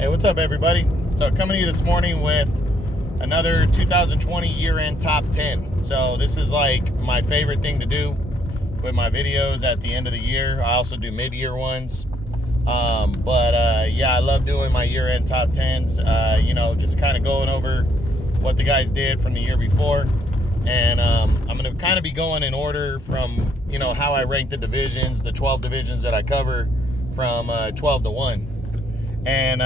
Hey, what's up, everybody? So coming to you this morning with another 2020 year-end top 10. So this is like my favorite thing to do with my videos at the end of the year. I also do mid-year ones. Yeah, I love doing my year-end top 10s. Just kind of going over what the guys did from the year before. And I'm going to kind of be going in order from, how I rank the divisions, the 12 divisions that I cover from 12 to 1. And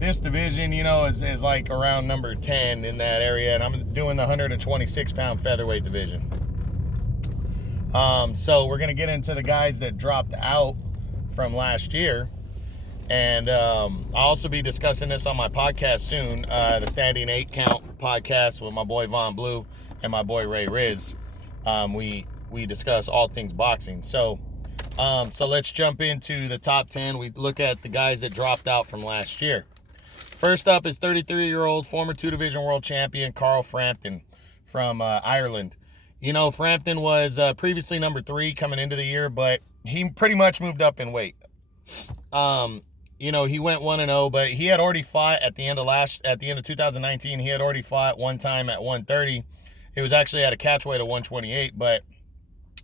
this division, is like around number 10 in that area. And I'm doing the 126-pound featherweight division. So we're going to get into the guys that dropped out from last year. And I'll also be discussing this on my podcast soon, the Standing 8 Count podcast with my boy Von Blue and my boy Ray Riz. We discuss all things boxing. So let's jump into the top 10. We look at the guys that dropped out from last year. First up is 33-year-old former 2-division world champion Carl Frampton from Ireland. Frampton was previously number 3 coming into the year, but he pretty much moved up in weight. He went 1-0, but he had already fought at the end of 2019. He had already fought one time at 130. It was actually at a catch weight of 128, but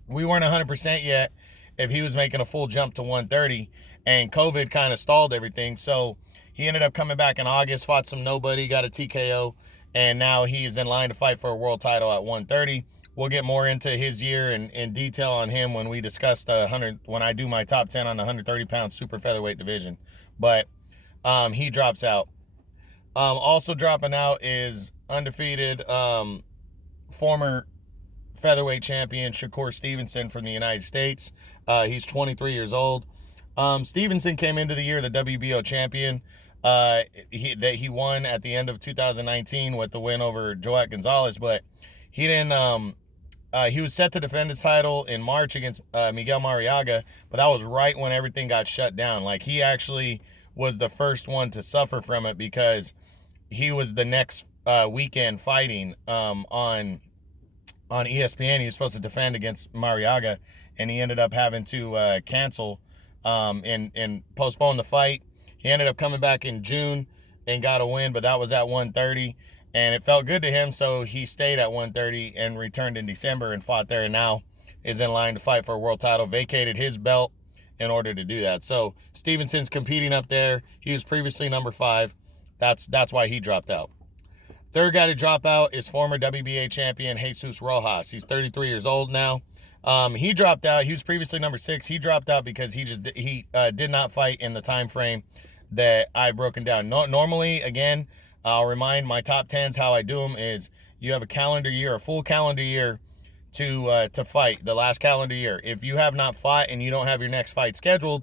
we weren't 100% yet if he was making a full jump to 130, and COVID kind of stalled everything. So he ended up coming back in August, fought some nobody, got a TKO, and now he is in line to fight for a world title at 130. We'll get more into his year and in detail on him when we discuss when I do my top 10 on the 130-pound super featherweight division. But he drops out. Also dropping out is undefeated former featherweight champion Shakur Stevenson from the United States. He's 23 years old. Stevenson came into the year the WBO champion. He won at the end of 2019 with the win over Joet Gonzalez, but he didn't. He was set to defend his title in March against Miguel Mariaga, but that was right when everything got shut down. Like, he actually was the first one to suffer from it because he was the next weekend fighting on ESPN. He was supposed to defend against Mariaga, and he ended up having to cancel and postpone the fight. He ended up coming back in June and got a win, but that was at 130, and it felt good to him, so he stayed at 130 and returned in December and fought there, and now is in line to fight for a world title, vacated his belt in order to do that. So Stevenson's competing up there. He was previously number 5. That's why he dropped out. Third guy to drop out is former WBA champion Jesus Rojas. He's 33 years old now. He dropped out. He was previously number 6. He dropped out because he did not fight in the time frame that I've broken down. Normally, again, I'll remind my top 10s how I do them is you have a full calendar year to fight, the last calendar year. If you have not fought and you don't have your next fight scheduled,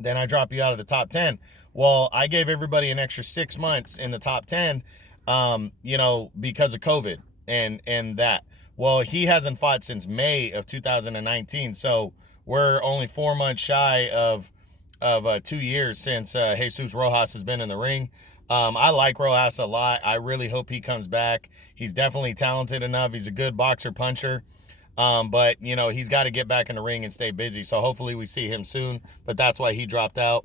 then I drop you out of the top 10. Well, I gave everybody an extra 6 months in the top 10, because of COVID and that. Well, he hasn't fought since May of 2019, so we're only 4 months shy of 2 years since Jesus Rojas has been in the ring. I like Rojas a lot. I really hope he comes back. He's definitely talented enough. He's a good boxer puncher. But he's got to get back in the ring and stay busy. So hopefully we see him soon, but that's why he dropped out.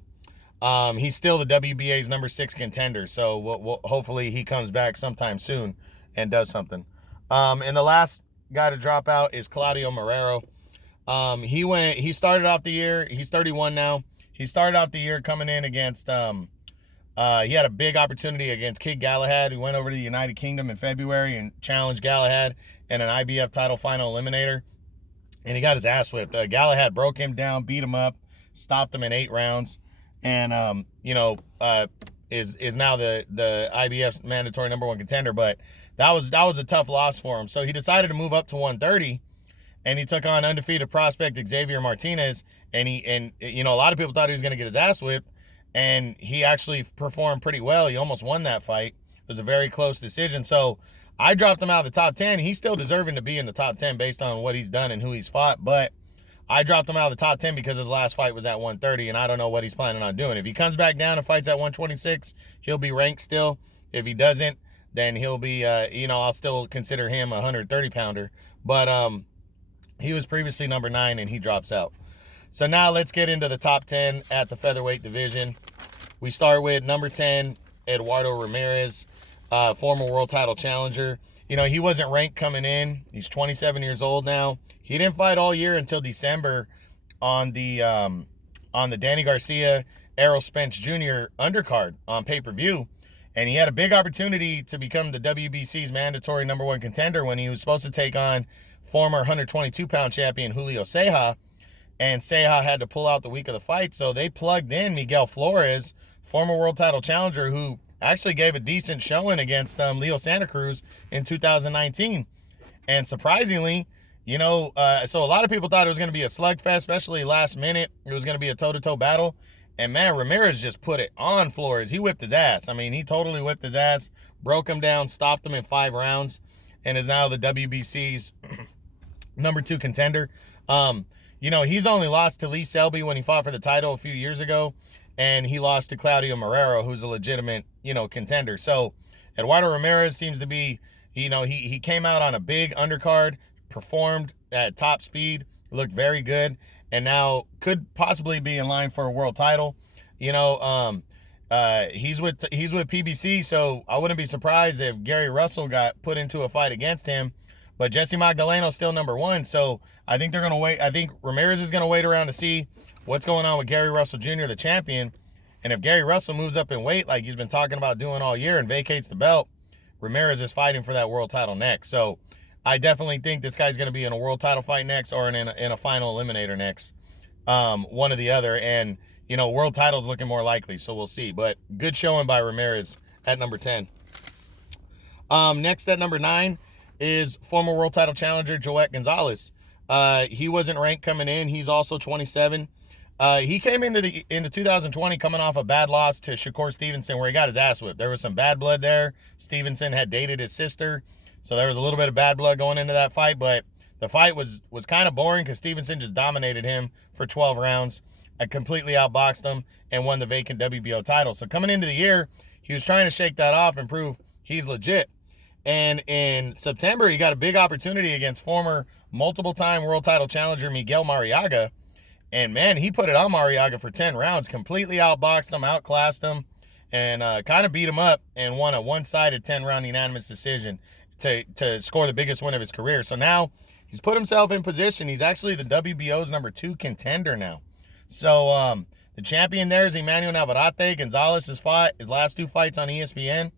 He's still the WBA's number 6 contender. So we'll hopefully he comes back sometime soon and does something. And the last guy to drop out is Claudio Marrero. He started off the year, he's 31 now. He started off the year coming in against, he had a big opportunity against Kid Galahad, who went over to the United Kingdom in February and challenged Galahad in an IBF title final eliminator. And he got his ass whipped. Galahad broke him down, beat him up, stopped him in 8 rounds. And, is now the IBF's mandatory number 1 contender. But that was a tough loss for him. So he decided to move up to 130, and he took on undefeated prospect Xavier Martinez. And a lot of people thought he was going to get his ass whipped, and he actually performed pretty well. He almost won that fight. It was a very close decision. So I dropped him out of the top 10. He's still deserving to be in the top 10 based on what he's done and who he's fought. But I dropped him out of the top 10 because his last fight was at 130, and I don't know what he's planning on doing. If he comes back down and fights at 126, he'll be ranked still. If he doesn't, then he'll be, I'll still consider him a 130-pounder. But he was previously number 9, and he drops out. So now let's get into the top 10 at the featherweight division. We start with number 10, Eduardo Ramirez, former world title challenger. You know, he wasn't ranked coming in. He's 27 years old now. He didn't fight all year until December on the Danny Garcia, Errol Spence Jr. undercard on pay-per-view. And he had a big opportunity to become the WBC's mandatory number one contender when he was supposed to take on former 122-pound champion Julio Ceja. And Ceja had to pull out the week of the fight, so they plugged in Miguel Flores, former world title challenger, who actually gave a decent showing against Leo Santa Cruz in 2019. And surprisingly, you know, so a lot of people thought it was going to be a slugfest, especially last minute. It was going to be a toe-to-toe battle. And, man, Ramirez just put it on Flores. He whipped his ass. I mean, he totally whipped his ass, broke him down, stopped him in 5 rounds, and is now the WBC's number 2 contender. You know, he's only lost to Lee Selby when he fought for the title a few years ago, and he lost to Claudio Marrero, who's a legitimate, you know, contender. So Eduardo Ramirez seems to be, you know, he came out on a big undercard, performed at top speed, looked very good, and now could possibly be in line for a world title. You know, he's with PBC, so I wouldn't be surprised if Gary Russell got put into a fight against him. But Jesse Magdaleno's still number 1, so I think they're going to wait. I think Ramirez is going to wait around to see what's going on with Gary Russell Jr., the champion. And if Gary Russell moves up in weight like he's been talking about doing all year and vacates the belt, Ramirez is fighting for that world title next. So I definitely think this guy's going to be in a world title fight next or in a final eliminator next, one or the other. And, you know, world title's looking more likely, so we'll see. But good showing by Ramirez at number 10. Next at number 9 is former world title challenger Joet Gonzalez. He wasn't ranked coming in. He's also 27. He came into 2020 coming off a bad loss to Shakur Stevenson where he got his ass whipped. There was some bad blood there. Stevenson had dated his sister, so there was a little bit of bad blood going into that fight, but the fight was kind of boring because Stevenson just dominated him for 12 rounds. I completely outboxed him and won the vacant WBO title. So coming into the year, he was trying to shake that off and prove he's legit. And in September, he got a big opportunity against former multiple-time world title challenger Miguel Marriaga. And, man, he put it on Marriaga for 10 rounds, completely outboxed him, outclassed him, and kind of beat him up and won a one-sided 10-round unanimous decision to score the biggest win of his career. So now he's put himself in position. He's actually the WBO's number 2 contender now. So the champion there is Emmanuel Navarrete. Gonzalez has fought his last 2 fights on ESPN.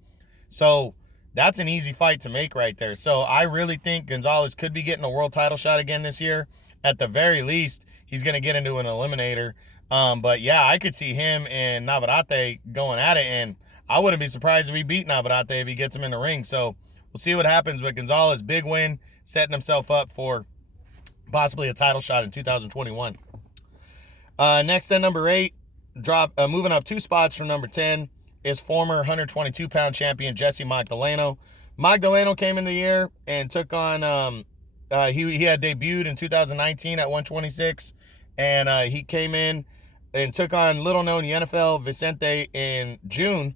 So that's an easy fight to make right there. So I really think Gonzalez could be getting a world title shot again this year. At the very least, he's going to get into an eliminator. But, yeah, I could see him and Navarrete going at it. And I wouldn't be surprised if he beat Navarrete if he gets him in the ring. So we'll see what happens. But Gonzalez, big win, setting himself up for possibly a title shot in 2021. Next at number 8, moving up 2 spots from number 10, is former 122-pound champion Jesse Magdaleno. Magdaleno came in the year and took on, he had debuted in 2019 at 126, and he came in and took on little-known NFL Vicente in June,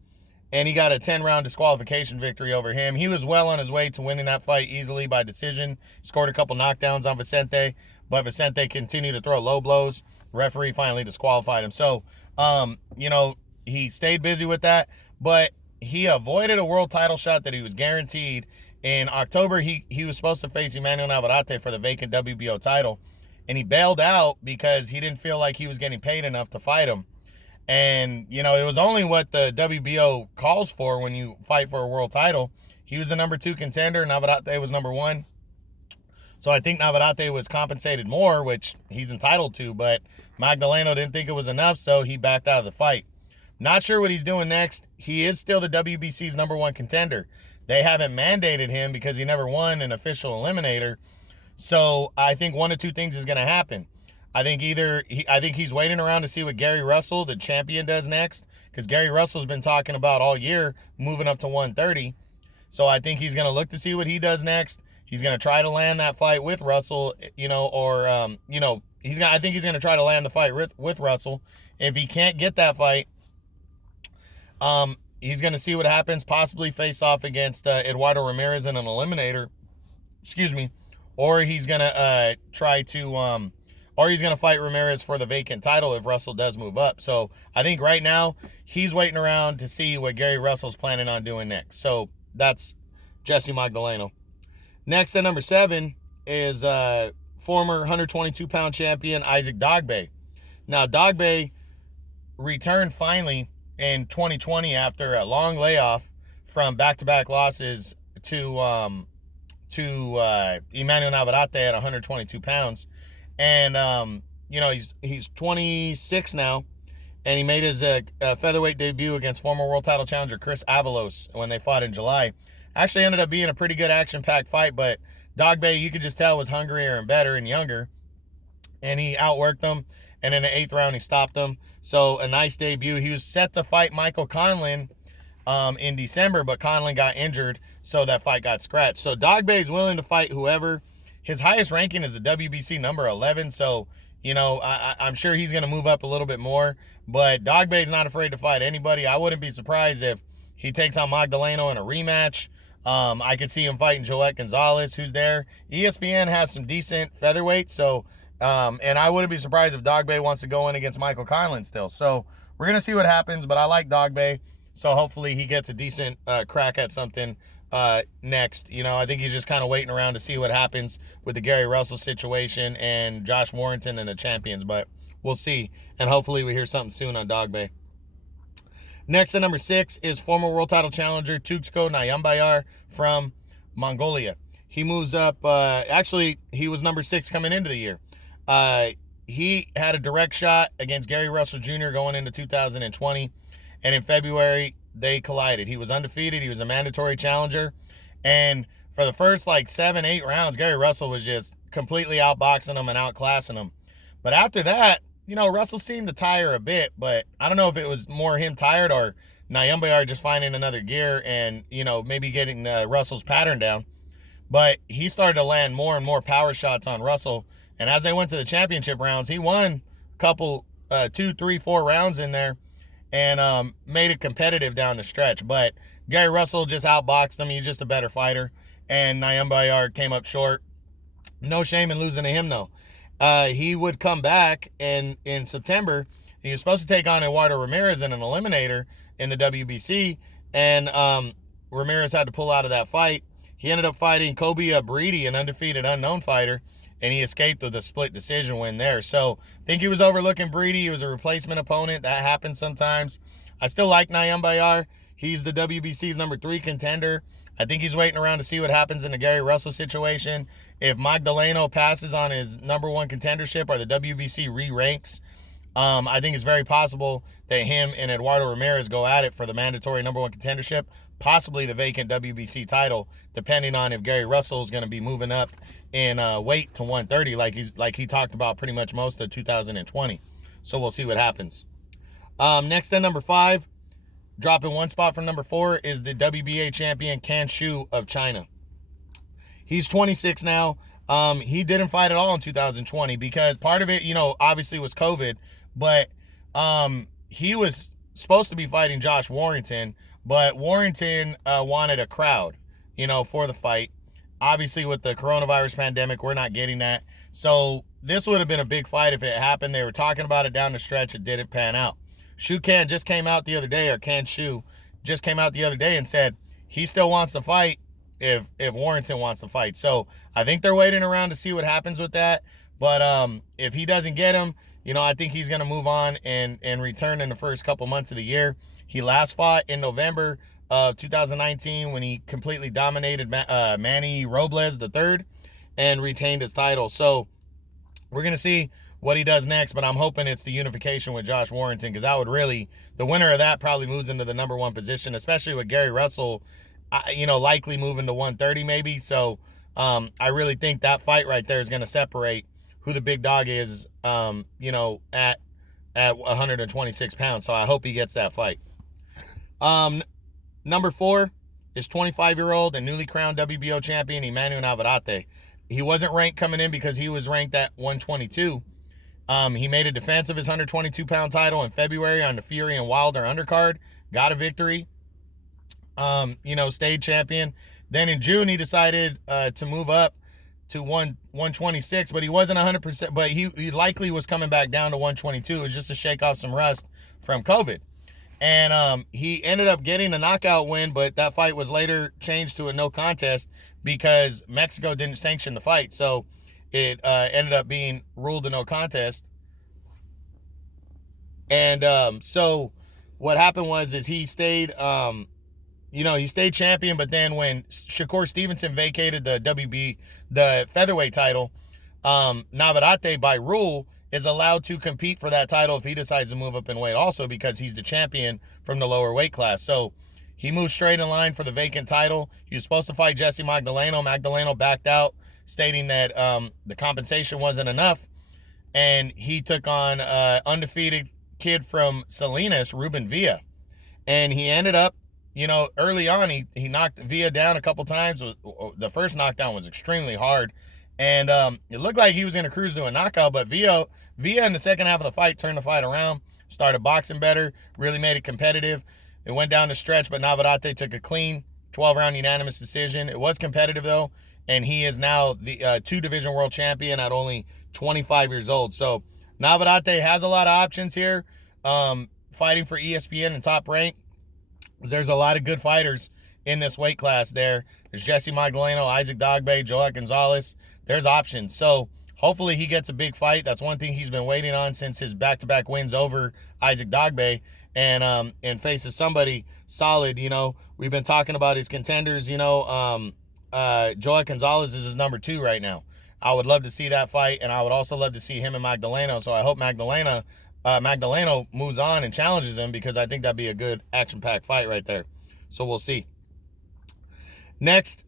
and he got a 10-round disqualification victory over him. He was well on his way to winning that fight easily by decision, scored a couple knockdowns on Vicente, but Vicente continued to throw low blows. The referee finally disqualified him. So, you know, he stayed busy with that, but he avoided a world title shot that he was guaranteed. In October, he was supposed to face Emmanuel Navarrete for the vacant WBO title, and he bailed out because he didn't feel like he was getting paid enough to fight him. And, you know, it was only what the WBO calls for when you fight for a world title. He was the number 2 contender. Navarrete was number 1. So I think Navarrete was compensated more, which he's entitled to, but Magdaleno didn't think it was enough, so he backed out of the fight. Not sure what he's doing next. He is still the WBC's number 1 contender. They haven't mandated him because he never won an official eliminator. So I think one of 2 things is going to happen. I think he's waiting around to see what Gary Russell, the champion, does next, because Gary Russell's been talking about all year moving up to 130. So I think he's going to look to see what he does next. He's going to try to land that fight with Russell, you know, or I think he's going to try to land the fight with Russell. If he can't get that fight, he's going to see what happens, possibly face off against Eduardo Ramirez in an eliminator, or he's going to try to, or he's going to fight Ramirez for the vacant title if Russell does move up. So I think right now he's waiting around to see what Gary Russell's planning on doing next. So that's Jesse Magdaleno. Next at number 7 is former 122-pound champion Isaac Dogboe. Now, Dogboe returned finally in 2020 after a long layoff from back-to-back losses to Emmanuel Navarrete at 122 pounds. And, he's 26 now, and he made his featherweight debut against former world title challenger Chris Avalos when they fought in July. Actually ended up being a pretty good action-packed fight, but Dogboe, you could just tell, was hungrier and better and younger, and he outworked him, and in the 8th round, he stopped him. So a nice debut. He was set to fight Michael Conlon in December, but Conlon got injured, so that fight got scratched. So Dogboe is willing to fight whoever. His highest ranking is the WBC number 11, so, I'm sure he's going to move up a little bit more, but Dogboe is not afraid to fight anybody. I wouldn't be surprised if he takes on Magdaleno in a rematch. I could see him fighting Joette Gonzalez, who's there. ESPN has some decent featherweights, so, and I wouldn't be surprised if Dogboe wants to go in against Michael Conlon still. So we're going to see what happens, but I like Dogboe, so hopefully he gets a decent crack at something next. I think he's just kind of waiting around to see what happens with the Gary Russell situation and Josh Warrington and the champions, but we'll see, and hopefully we hear something soon on Dogboe. Next at number 6 is former world title challenger Tugsko Nyambayar from Mongolia. He moves up, he was number 6 coming into the year. He had a direct shot against Gary Russell Jr. going into 2020, and in February, they collided. He was undefeated. He was a mandatory challenger, and for the first 7-8 rounds, Gary Russell was just completely outboxing him and outclassing him. But after that, Russell seemed to tire a bit, but I don't know if it was more him tired or Nyambayar just finding another gear and, maybe getting Russell's pattern down. But he started to land more and more power shots on Russell, and as they went to the championship rounds, he won a couple, 2, 3, 4 rounds in there and made it competitive down the stretch. But Gary Russell just outboxed him. He's just a better fighter, and Nyambayar came up short. No shame in losing to him, though. He would come back in September. He was supposed to take on Eduardo Ramirez in an eliminator in the WBC, and Ramirez had to pull out of that fight. He ended up fighting Kobe Brady, an undefeated unknown fighter, and he escaped with a split decision win there. So I think he was overlooking Brady. He was a replacement opponent. That happens sometimes. I still like Nyambayar. He's the WBC's number 3 contender. I think he's waiting around to see what happens in the Gary Russell situation. If Magdaleno passes on his number 1 contendership or the WBC re-ranks, I think it's very possible that him and Eduardo Ramirez go at it for the mandatory number 1 contendership, possibly the vacant WBC title, depending on if Gary Russell is going to be moving up in weight to 130 like he talked about pretty much most of 2020. So we'll see what happens. Next at number 5, dropping 1 spot from number 4, is the WBA champion Can Shu of China. He's 26 now. He didn't fight at all in 2020 because part of it, obviously was COVID, but he was supposed to be fighting Josh Warrington, but Warrington wanted a crowd, for the fight. Obviously, with the coronavirus pandemic, we're not getting that. So this would have been a big fight if it happened. They were talking about it down the stretch. It didn't pan out. Shu Can just came out the other day, or Can Shu just came out the other day and said he still wants to fight if Warrington wants to fight. So I think they're waiting around to see what happens with that. But if he doesn't get him, I think he's going to move on and return in the first couple months of the year. He last fought in November of 2019 when he completely dominated Manny Robles III and retained his title. So we're going to see what he does next, but I'm hoping it's the unification with Josh Warrington, because that would really, the winner of that probably moves into the number 1 position, especially with Gary Russell, likely moving to 130 maybe. So I really think that fight right there is going to separate who the big dog is, at 126 pounds. So I hope he gets that fight. Number 4 is 25-year-old and newly crowned WBO champion Emmanuel Navarrete. He wasn't ranked coming in because he was ranked at 122. He made a defense of his 122-pound title in February on the Fury and Wilder undercard, got a victory, stayed champion. Then in June, he decided to move up to 126, but he wasn't 100%, but he likely was coming back down to 122. It was just to shake off some rust from COVID. And he ended up getting a knockout win, but that fight was later changed to a no contest because Mexico didn't sanction the fight. So it ended up being ruled a no contest. And so what happened was he stayed, he stayed champion, but then when Shakur Stevenson vacated the featherweight title, Navarrete by rule is allowed to compete for that title if he decides to move up in weight also because he's the champion from the lower weight class. So he moved straight in line for the vacant title. He was supposed to fight Jesse Magdaleno. Magdaleno backed out, stating that the compensation wasn't enough. And he took on undefeated kid from Salinas, Ruben Villa. And he ended up, early on, he knocked Villa down a couple times. The first knockdown was extremely hard. And it looked like he was going to cruise to a knockout, but Villa in the second half of the fight turned the fight around, started boxing better, really made it competitive. It went down the stretch, but Navarrete took a clean 12-round unanimous decision. It was competitive, though, and he is now the two-division world champion at only 25 years old. So Navarrete has a lot of options here, fighting for ESPN and Top Rank. There's a lot of good fighters in this weight class there. There's Jesse Magdaleno, Isaac Dogbe, Joel Gonzalez. There's options. So hopefully he gets a big fight. That's one thing he's been waiting on since his back-to-back wins over Isaac Dogbe, and faces somebody solid. We've been talking about his contenders. Joel Gonzalez is his number 2 right now. I would love to see that fight, and I would also love to see him and Magdaleno. So I hope Magdaleno moves on and challenges him because I think that'd be a good action-packed fight right there. So we'll see. Next,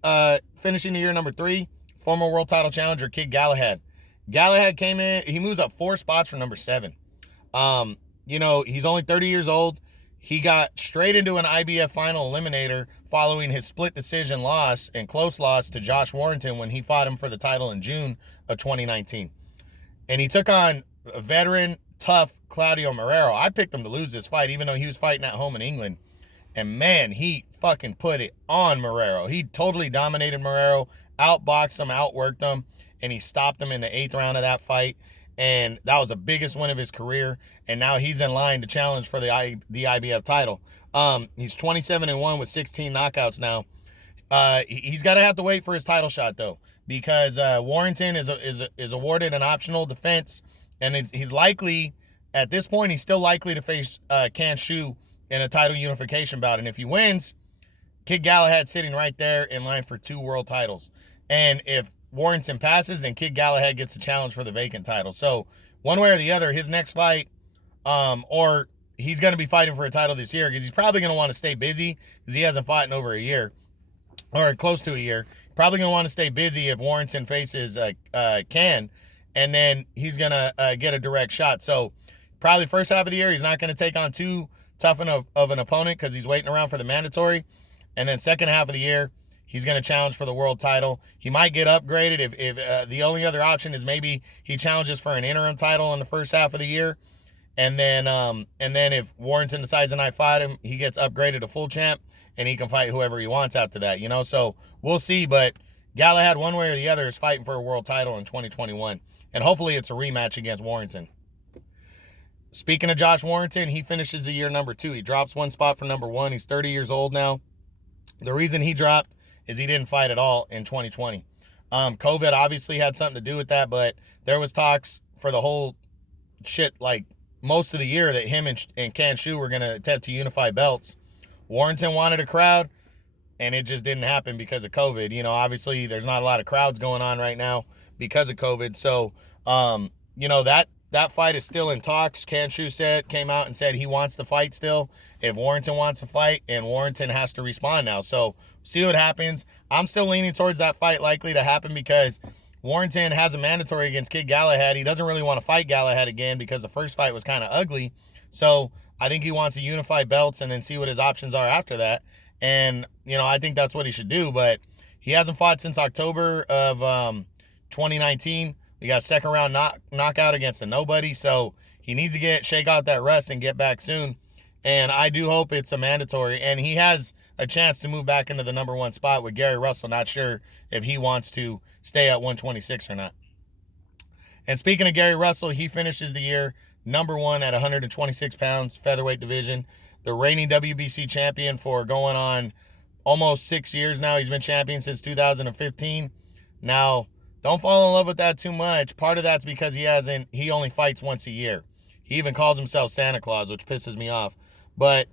finishing the year number 3, former world title challenger Kid Galahad. Galahad came in, he moves up 4 spots from number 7. He's only 30 years old. He got straight into an IBF final eliminator following his split decision loss and close loss to Josh Warrington when he fought him for the title in June of 2019. And he took on a veteran, tough Claudio Marrero. I picked him to lose this fight, even though he was fighting at home in England. And man, he fucking put it on Marrero. He totally dominated Marrero, outboxed him, outworked him, and he stopped him in the 8th round of that fight. And that was the biggest win of his career. And now he's in line to challenge for the IBF title. He's 27-1 with 16 knockouts now. He's got to have to wait for his title shot, though, because Warrington is awarded an optional defense. And he's likely, at this point, he's still likely to face Can Shu in a title unification bout. And if he wins, Kid Galahad's sitting right there in line for 2 world titles. And if Warrington passes, then Kid Galahad gets the challenge for the vacant title. So one way or the other, his next fight, or he's going to be fighting for a title this year because he's probably going to want to stay busy because he hasn't fought in over a year or close to a year. Probably going to want to stay busy if Warrington faces Can, and then he's going to get a direct shot. So probably first half of the year, he's not going to take on too tough of an opponent because he's waiting around for the mandatory. And then second half of the year, he's going to challenge for the world title. He might get upgraded if the only other option is maybe he challenges for an interim title in the first half of the year. And then if Warrington decides to not fight him, he gets upgraded to full champ and he can fight whoever he wants after that, So we'll see. But Galahad, one way or the other, is fighting for a world title in 2021. And hopefully it's a rematch against Warrington. Speaking of Josh Warrington, he finishes the year number 2. He drops 1 spot from number 1. He's 30 years old now. The reason he dropped is he didn't fight at all in 2020. COVID obviously had something to do with that, but there was talks for the whole shit, like most of the year, that him and Can Shu were going to attempt to unify belts. Warrington wanted a crowd, and it just didn't happen because of COVID. Obviously there's not a lot of crowds going on right now because of COVID. So, that fight is still in talks. Can Shu came out and said he wants to fight still if Warrington wants to fight, and Warrington has to respond now. So see what happens. I'm still leaning towards that fight likely to happen because Warrington has a mandatory against Kid Galahad. He doesn't really want to fight Galahad again because the first fight was kind of ugly. So I think he wants to unify belts and then see what his options are after that. And, I think that's what he should do. But he hasn't fought since October of 2019. He got a second round knockout against a nobody. So he needs to shake out that rust and get back soon. And I do hope it's a mandatory. And he has a chance to move back into the number 1 spot with Gary Russell. Not sure if he wants to stay at 126 or not. And speaking of Gary Russell, he finishes the year number 1 at 126 pounds, featherweight division. The reigning WBC champion for going on almost 6 years now. He's been champion since 2015. Now, don't fall in love with that too much. Part of that's because he only fights once a year. He even calls himself Santa Claus, which pisses me off. But,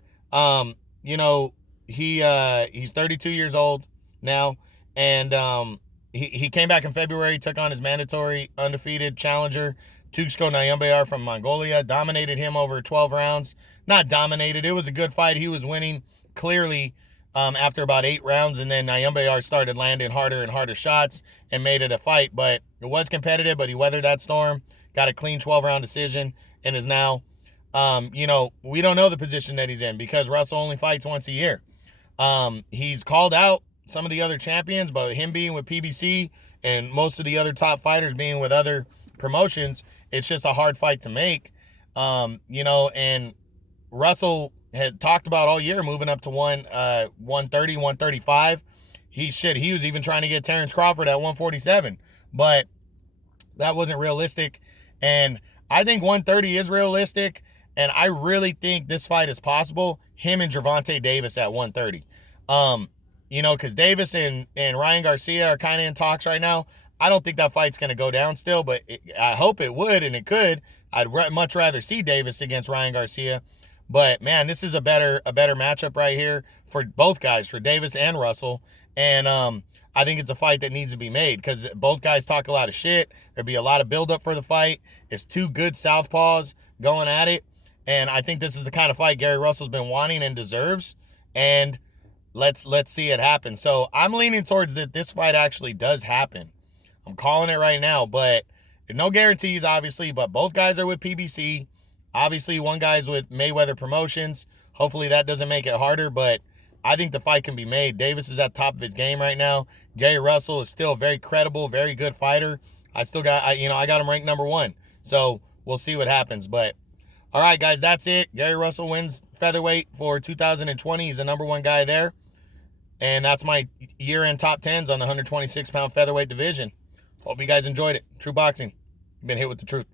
he's 32 years old now. And he came back in February, took on his mandatory undefeated challenger, Tuxko Nyambayar from Mongolia, dominated him over 12 rounds. Not dominated. It was a good fight. He was winning clearly after about 8 rounds, and then Nyambayar started landing harder and harder shots and made it a fight. But it was competitive, but he weathered that storm, got a clean 12-round decision, and is now, we don't know the position that he's in because Russell only fights once a year. He's called out some of the other champions, but him being with PBC and most of the other top fighters being with other promotions, it's just a hard fight to make. And Russell had talked about all year moving up to 130, 135. He was even trying to get Terrence Crawford at 147, but that wasn't realistic. And I think 130 is realistic, and I really think this fight is possible. Him and Gervonta Davis at 130. Because Davis and Ryan Garcia are kind of in talks right now. I don't think that fight's going to go down still, but I hope it would, and it could. I'd much rather see Davis against Ryan Garcia. But, man, this is a better matchup right here for both guys, for Davis and Russell. And I think it's a fight that needs to be made because both guys talk a lot of shit. There'll be a lot of buildup for the fight. It's 2 good southpaws going at it. And I think this is the kind of fight Gary Russell's been wanting and deserves. And let's see it happen. So I'm leaning towards that this fight actually does happen. I'm calling it right now, but no guarantees, obviously. But both guys are with PBC. Obviously, one guy's with Mayweather Promotions. Hopefully that doesn't make it harder, but I think the fight can be made. Davis is at the top of his game right now. Gary Russell is still a very credible, very good fighter. I got him ranked number 1. So we'll see what happens. But all right, guys, that's it. Gary Russell wins featherweight for 2020. He's the number 1 guy there. And that's my year-end top 10s on the 126-pound featherweight division. Hope you guys enjoyed it. True Boxing. You've been hit with the truth.